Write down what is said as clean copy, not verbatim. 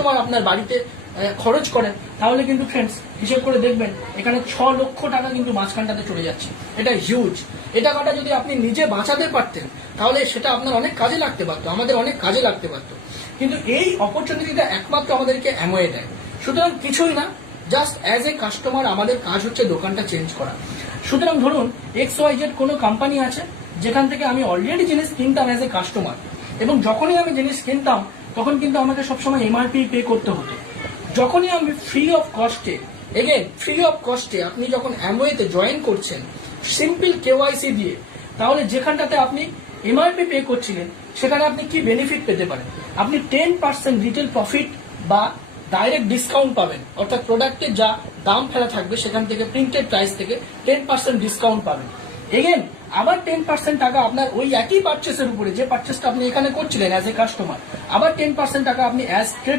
Customer আপনার বাড়িতে খরচ করেন, তাহলে কিন্তু ফ্রেন্ডস হিসেব করে দেখবেন এখানে 6 লক্ষ টাকা কিন্তু মাঝখানটাতে চলে যাচ্ছে। এটা হিউজ। এই টাকাটা যদি আপনি নিজে বাঁচাতে পারতেন তাহলে সেটা আপনার অনেক কাজে লাগতে পারতো, আমাদের অনেক কাজে লাগতে পারতো। কিন্তু এই অপরচুনিটিটা একমাত্র আমাদেরকে অ্যামওয়ে দেয়। সুতরাং কিছুই না, জাস্ট অ্যাজ এ কাস্টমার আমাদের কাজ হচ্ছে দোকানটা চেঞ্জ করা। সুতরাং ধরুন XYZ কোনো কোম্পানি আছে যেখান থেকে আমি অলরেডি জিনিস কিনতাম অ্যাজ এ কাস্টমার, এবং যখনই আমি জিনিস কিনতাম তখন কিন্তু আমাকে সবসময় MRP পে করতে হতো। যখনই আমি ফ্রি অফ কস্টে আপনি যখন অ্যামওয়েতে জয়েন করছেন সিম্পল KYC দিয়ে, তাহলে যেখানটাতে আপনি MRP পে করছিলেন সেখানে আপনি কি বেনিফিট পেতে পারেন? আপনি 10% রিটেল প্রফিট বা ডাইরেক্ট ডিসকাউন্ট পাবেন, অর্থাৎ প্রোডাক্টের যা দাম ফেলা থাকবে সেখান থেকে প্রিন্টেড প্রাইস থেকে 10% ডিসকাউন্ট পাবেন। এগেন আবার 10% টাকা আপনার ওই একই পারচেসের উপরে, যে পারচেসটা আপনি এখানে করছিলেন অ্যাজ এ কাস্টমার, আবার 10% টাকা আপনি অ্যাজ ট্রেড